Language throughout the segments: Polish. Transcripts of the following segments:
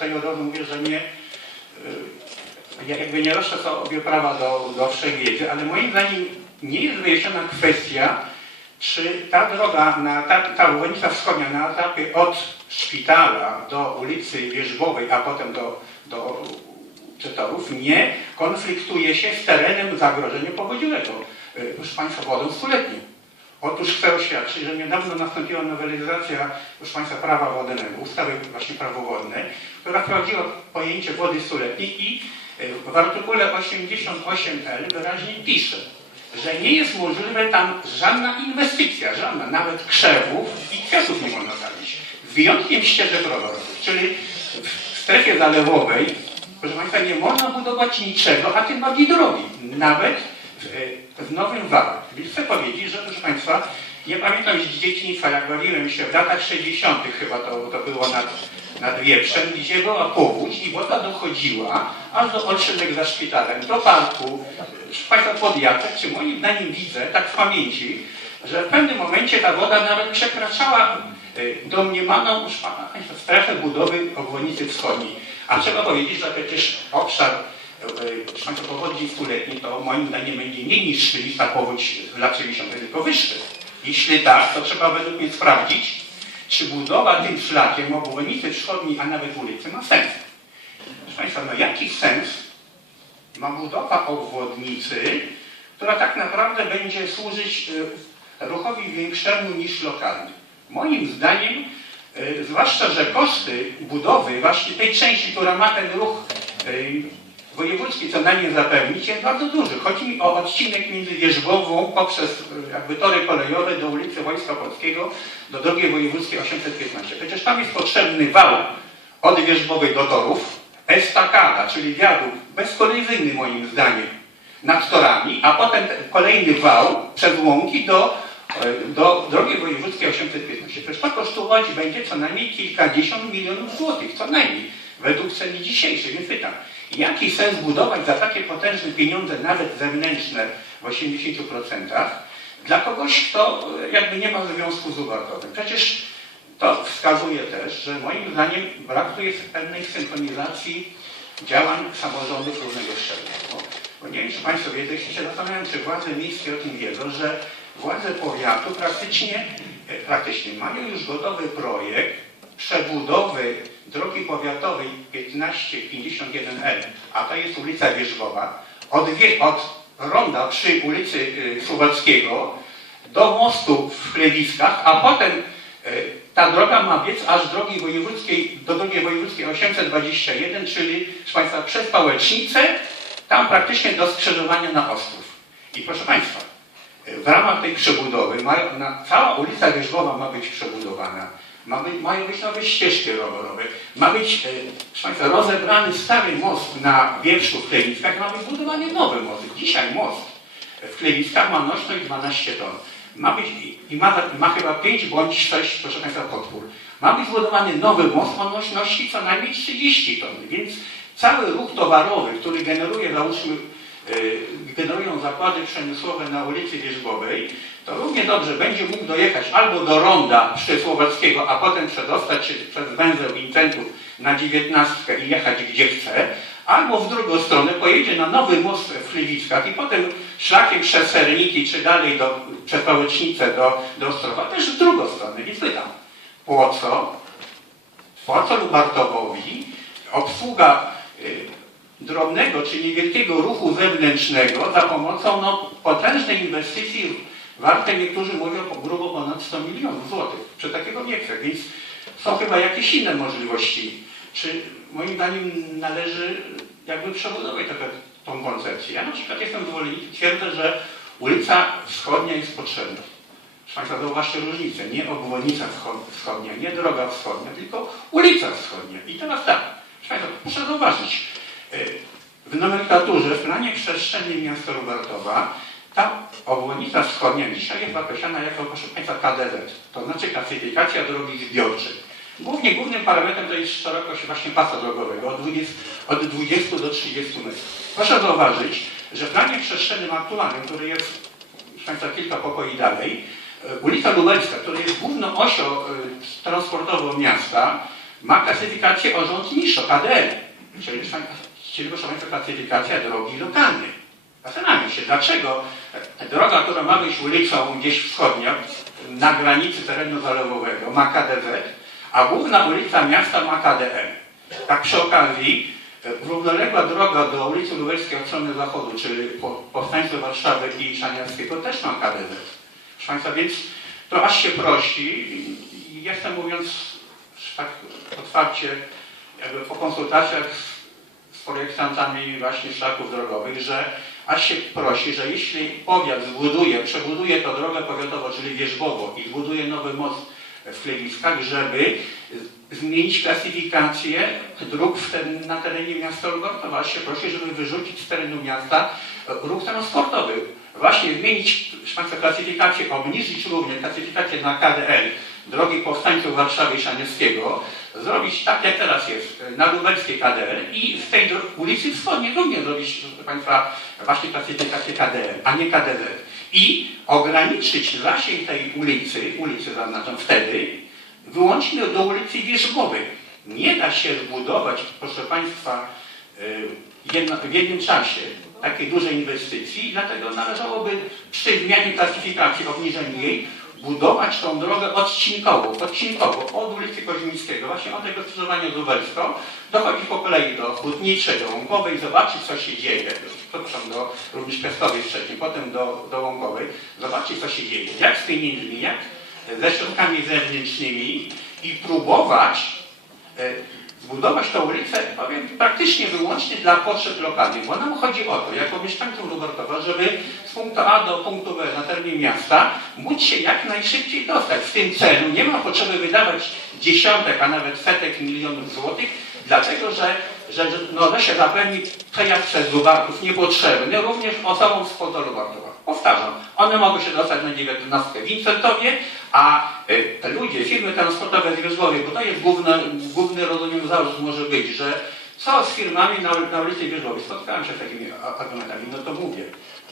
tutaj od razu mówię, że nie, ja jakby nie roszczę sobie prawa do, do wszechwiedzy, ale moim zdaniem nie jest wyjaśniona kwestia, czy ta droga, na, ta, ta obwodnica wschodnia na etapie od szpitala do ulicy Wierzbowej, a potem do, do Czytorów nie konfliktuje się z terenem zagrożenia powodziowego. Y, Proszę Państwa, wodą stuletnią. Otóż chcę oświadczyć, że niedawno nastąpiła nowelizacja, proszę Państwa, prawa wodnego, ustawy właśnie prawo wodne, która wprowadziła pojęcie wody stuletniej i y, w artykule 88L wyraźnie pisze, że nie jest możliwe tam żadna inwestycja, żadna, nawet krzewów i kwiatów nie wolno sadzić. Wyjątkiem ścieżek rowerowych, czyli w strefie zalewowej, proszę Państwa, nie można budować niczego, a tym bardziej drogi, nawet w, e, w Nowym Wale. Więc chcę powiedzieć, że proszę Państwa, ja pamiętam z dzieciństwa, jak bawiłem się w latach 60. chyba to, to było nad, nad Wieprzem, gdzie była powódź i woda dochodziła aż do otrzymek za szpitalem, do parku, proszę Państwa, pod Jacek, czy moim zdaniem widzę, tak w pamięci, że w pewnym momencie ta woda nawet przekraczała y, domniemaną proszę Państwa, strefę budowy obwodnicy wschodniej. A trzeba powiedzieć, że przecież obszar proszę Państwa, powodzi stuletniej to moim zdaniem będzie nie niższy niż ta powódź lat 60., tylko wyższy. Jeśli tak, to trzeba według mnie sprawdzić, czy budowa tym szlakiem obwodnicy wschodniej, a nawet ulicy ma sens. Proszę Państwa, no jaki sens ma budowa obwodnicy, która tak naprawdę będzie służyć y, ruchowi większemu niż lokalny. Moim zdaniem, y, zwłaszcza, że koszty budowy właśnie tej części, która ma ten ruch wojewódzki co najmniej zapewnić, jest bardzo duży. Chodzi mi o odcinek między Wierzbową poprzez y, jakby tory kolejowe do ulicy Wojska Polskiego, do drogi wojewódzkiej 815. Przecież tam jest potrzebny wał od Wierzbowej do torów, estakada, czyli wiadukt bezkolizyjny moim zdaniem nad torami, a potem te- kolejny wał przez łąki do, e, do drogi wojewódzkiej 815. Przecież to kosztować będzie co najmniej kilkadziesiąt milionów złotych, co najmniej, według ceny dzisiejszej. Więc pytam, jaki sens budować za takie potężne pieniądze, nawet zewnętrzne w 80%, dla kogoś, kto e, jakby nie ma związku z uwartowym? Przecież to wskazuje też, że moim zdaniem brakuje pewnej synchronizacji działań samorządów różnego szczebla. Bo, bo nie wiem, czy Państwo wiedzą, jeśli się zastanawiam, czy władze miejskie o tym wiedzą, że władze powiatu praktycznie, e, praktycznie mają już gotowy projekt przebudowy drogi powiatowej 1551L, a to jest ulica Wierzbowa, od, od ronda przy ulicy y, Suwalskiego do mostu w Chlewiskach, a potem e, ta droga ma biec aż drogi wojewódzkiej, do drogi wojewódzkiej 821, czyli proszę Państwa, przez Pałecznicę, tam praktycznie do skrzyżowania na Ostrów. I proszę Państwa, e, w ramach tej przebudowy ma, na, cała ulica Wierzbowa ma być przebudowana. Ma być, mają być nowe ścieżki rowerowe. Ma być, e, rozebrany stary most na Wierzchu w Klewiskach, ma być budowany nowy most. Dzisiaj most w Klewiskach ma nośność 12 ton. Ma być i ma, ma chyba 5 bądź 6, proszę Państwa, podpór. Ma być zbudowany nowy most o nośności co najmniej 30 ton. Więc cały ruch towarowy, który generuje, załóżmy, y, generują zakłady przemysłowe na ulicy Wierzbowej, to równie dobrze będzie mógł dojechać albo do Ronda przy Słowackiego, a potem przedostać się przez węzeł Wincentów na 19 i jechać gdzie chce, albo w drugą stronę pojedzie na nowy most w Chlewickach i potem szlakiem przez Serniki czy dalej do, przez Pałecznicę do, do Ostrowa, też w drugą stronę. Więc pytam, po co, po co Lubartowowi obsługa y, drobnego czy niewielkiego ruchu zewnętrznego za pomocą no, potężnej inwestycji warte, niektórzy mówią, grubo ponad 100 milionów złotych. Czy takiego nie więc są chyba jakieś inne możliwości. Czy moim zdaniem należy jakby przebudować trochę tą koncepcję. Ja na przykład jestem zwolennikiem, twierdzę, że ulica Wschodnia jest potrzebna. Państwa, zauważcie różnicę. Nie obwodnica wscho- wschodnia, nie droga wschodnia, tylko ulica wschodnia. I teraz tak, proszę Państwa, proszę zauważyć, y, w nomenklaturze, w planie przestrzennym miasta Lubartowa, ta obwodnica wschodnia dzisiaj jest określana jako, proszę Państwa, KDZ, to znaczy klasyfikacja drogi zbiorczych. Głównie głównym parametrem to jest szerokość właśnie pasa drogowego od 20, od 20 do 30 metrów. Proszę zauważyć, że w planie przestrzennym aktualnym, który jest proszę Państwa, kilka pokoi dalej, e, ulica Lubelska, która jest główną osią e, transportową miasta, ma klasyfikację o rząd niższą, KDL, czyli, czyli proszę Państwa, klasyfikacja drogi lokalnej. Zastanawiam się, dlaczego droga, która ma być ulicą gdzieś wschodnio, na granicy terenu zalewowego, ma KDZ, a główna ulica miasta ma KDL. Tak przy okazji, równoległa droga do ulicy Lubelskiej od strony zachodu, czyli po, powstańcy Warszawy i Szaniarskiego też ma KDZ. Proszę Państwa, więc to aż się prosi jestem mówiąc tak otwarcie, jakby po konsultacjach z projektantami właśnie szlaków drogowych, że aż się prosi, że jeśli powiat zbuduje, przebuduje to drogę powiatową, czyli Wierzbowo i zbuduje nowy most w Klewiskach, żeby zmienić klasyfikację dróg ten, na terenie miasta Lubartowa. Aż się prosi, żeby wyrzucić z terenu miasta ruch transportowy. Właśnie zmienić Państwa, klasyfikację, obniżyć również klasyfikację na KDL drogi powstańców Warszawy Szaniewskiego, zrobić tak jak teraz jest, e, na lubelskie KDL i z tej ulicy Wschodniej również zrobić, proszę Państwa, właśnie klasyfikację KDL, a nie KDZ. I ograniczyć zasięg tej ulicy, ulicy zaznaczam wtedy, wyłącznie do ulicy Wierzbowej. Nie da się zbudować, proszę Państwa, y, jedno, w jednym czasie takiej dużej inwestycji dlatego należałoby przy zmianie klasyfikacji, obniżeniu jej, budować tą drogę odcinkowo, odcinkowo, od ulicy Koźmińskiego, właśnie od tego skrzyżowania z Lubelską, dochodzić po kolei do Hutniczej, do Łąkowej, zobaczyć co się dzieje, przepraszam, do również Piastowej wcześniej, potem do, do Łąkowej, zobaczyć co się dzieje, jak z pieniędzmi, jak? Ze środkami zewnętrznymi. I próbować zbudować tę ulicę, powiem, praktycznie wyłącznie dla potrzeb lokalnych, bo nam chodzi o to, jako mieszkańcom Lubartowa, żeby z punktu A do punktu B na terenie miasta móc się jak najszybciej dostać. W tym celu nie ma potrzeby wydawać dziesiątek, a nawet setek milionów złotych, dlatego że, że, no, że się zapewni przejazd przez Lubartów niepotrzebny również osobom spoza Lubartowa. Powtarzam, one mogą się dostać na 19 w Wincentowie, a y, te ludzie, firmy transportowe z Wierzbowie, bo to jest główny, główny rozumiem zarzut może być, że co z firmami na, na ulicy Wierzbowej? Spotkałem się z takimi argumentami, no to mówię.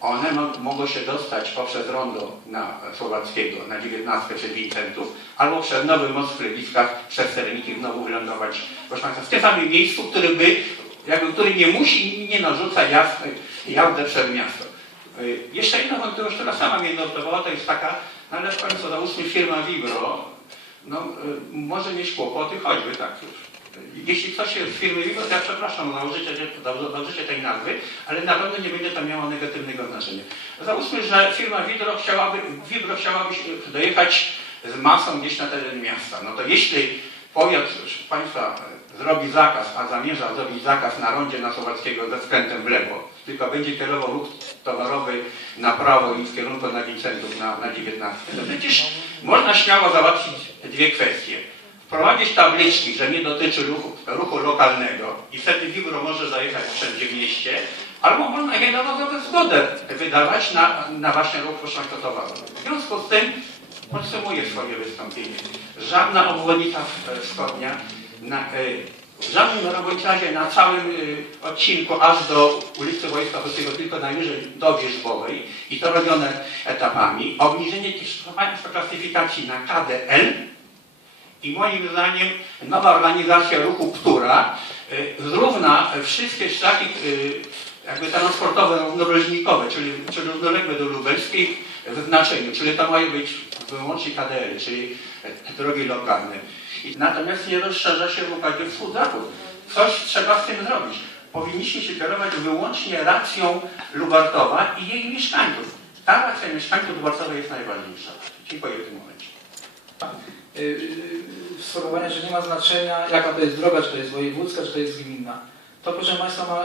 One mo mogą się dostać poprzez rondo na Słowackiego na 19 przez Wincentów, albo przez nowy most w Klewiskach, przez Sereniki znowu wylądować, proszę Państwa, w tym samym miejscu, który by, jakby, który nie musi i nie narzuca jazd, jazdę przez miasto. Y, Jeszcze jedna wątpliwość, która sama mnie notowała, to jest taka, no ale końcu załóżmy firma Vibro, no, y, może mieć kłopoty, choćby tak już. Jeśli ktoś jest z firmy Vibro, ja przepraszam założyciel, założyciel tej nazwy, ale na pewno nie będzie to miało negatywnego znaczenia. Załóżmy, że firma Vibro chciałaby, Vibro chciałaby dojechać z masą gdzieś na teren miasta. No to jeśli powiat, proszę Państwa, zrobi zakaz, a zamierza zrobić zakaz na rondzie na Słowackiego ze skrętem w lewo, tylko będzie kierował ruch towarowy na prawo i w kierunku na Wincentów na, na 19, to przecież można śmiało załatwić dwie kwestie. Wprowadzić tabliczki, że nie dotyczy ruchu, ruchu lokalnego i wtedy Vibro może zajechać wszędzie w mieście, albo można jednorazową zgodę wydawać na, na właśnie ruch poszlaka towarowy. W związku z tym podsumuję swoje wystąpienie. Żadna obwodnica e, wschodnia, na, e, w żadnym razie na całym e, odcinku aż do ulicy Wojska Polskiego, tylko najwyżej do Wierzbowej i to robione etapami. Obniżenie Państwa klasyfikacji na KDL i moim zdaniem nowa organizacja ruchu, która zrówna wszystkie szlaki jakby transportowe równoleżnikowe, czyli, czyli równoległe do lubelskiej w znaczeniu, czyli to mają być wyłącznie KDL, czyli drogi lokalne. Natomiast nie rozszerza się w układzie wschód-zachód. Coś trzeba z tym zrobić. Powinniśmy się kierować wyłącznie racją Lubartowa i jej mieszkańców. Ta racja mieszkańców Lubartowa jest najważniejsza. Dziękuję w tym momencie. y, y, sformułowania, że nie ma znaczenia, jaka to jest droga, czy to jest wojewódzka, czy to jest gminna. To, proszę Państwa, ma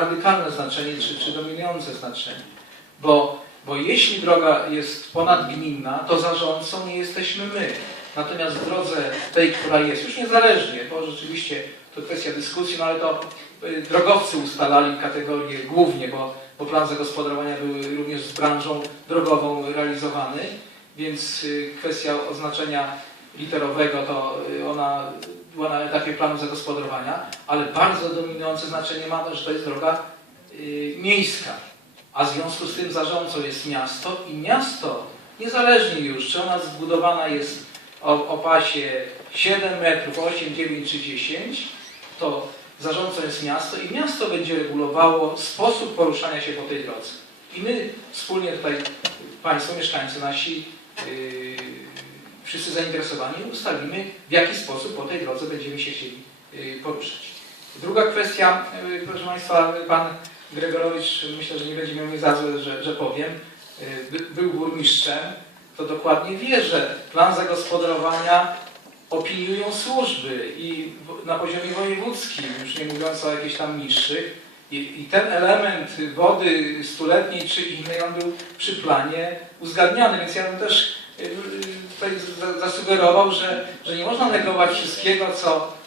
radykalne znaczenie, czy, czy dominujące znaczenie. Bo, bo jeśli droga jest ponadgminna, to zarządcą nie jesteśmy my. Natomiast w drodze tej, która jest, już niezależnie, bo rzeczywiście to kwestia dyskusji, no ale to y, drogowcy ustalali kategorie głównie, bo, bo plan zagospodarowania był również z branżą drogową realizowany, więc y, kwestia oznaczenia literowego to y, ona była na etapie planu zagospodarowania, ale bardzo dominujące znaczenie ma to, że to jest droga miejska. A w związku z tym zarządcą jest miasto i miasto, niezależnie już, czy ona zbudowana jest o, o pasie 7 metrów, 8, 9 czy 10, to zarządcą jest miasto i miasto będzie regulowało sposób poruszania się po tej drodze. I my wspólnie tutaj, Państwo, mieszkańcy nasi, yy, wszyscy zainteresowani, ustalimy, w jaki sposób po tej drodze będziemy się chcieli yy, poruszać. Druga kwestia, yy, proszę Państwa, Pan Gregorowicz, myślę, że nie będzie miał mnie za złe, że, że powiem, by- był burmistrzem, to dokładnie wie, że plan zagospodarowania opiniują służby i na poziomie wojewódzkim, już nie mówiąc o jakichś tam niższych. I, I ten element wody stuletniej czy innej, on był przy planie uzgadniany, więc ja bym też y, y, tutaj za- zasugerował, że, że nie można negować wszystkiego, co, y,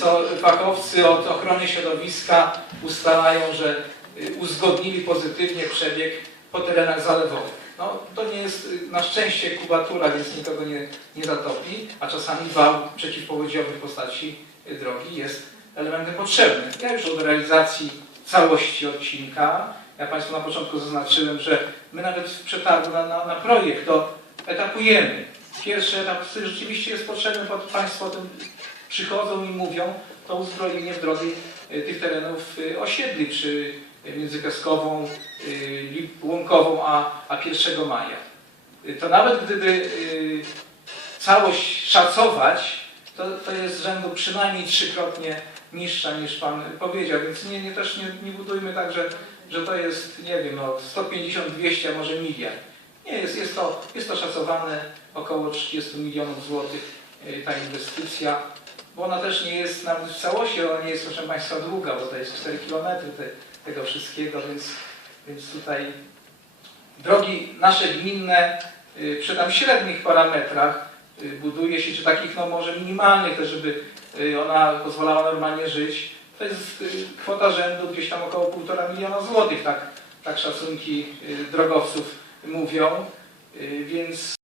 co fachowcy od ochrony środowiska ustalają, że y, uzgodnili pozytywnie przebieg po terenach zalewowych. No, to nie jest y, na szczęście kubatura, więc nikogo nie, nie zatopi, a czasami wał przeciwpowodziowy w postaci y, drogi jest elementem potrzebnym. Ja już od realizacji całości odcinka, ja Państwu na początku zaznaczyłem, że my nawet w przetargu na, na, na projekt to etapujemy. Pierwszy etap, rzeczywiście jest potrzebny, bo Państwo o tym przychodzą i mówią, to uzbrojenie w drogi y, tych terenów y, osiedli, czy y, między Piaskową, Lip- Łąkową, a, a 1 maja. To nawet gdyby całość szacować, to, to jest rzędu przynajmniej trzykrotnie niższa niż Pan powiedział, więc nie, nie, też nie, nie budujmy tak, że, że to jest, nie wiem, no 150, 200, a może miliard. Nie, jest, jest, to, jest to szacowane około 30 milionów złotych ta inwestycja, bo ona też nie jest nawet w całości, ona nie jest, proszę Państwa, długa, bo to jest 4 kilometry te, tego wszystkiego, więc, więc tutaj drogi nasze gminne y, przy tam średnich parametrach y, buduje się, czy takich no może minimalnych, też żeby y, ona pozwalała normalnie żyć, to jest kwota rzędu gdzieś tam około 1,5 miliona złotych, tak, tak szacunki drogowców mówią, więc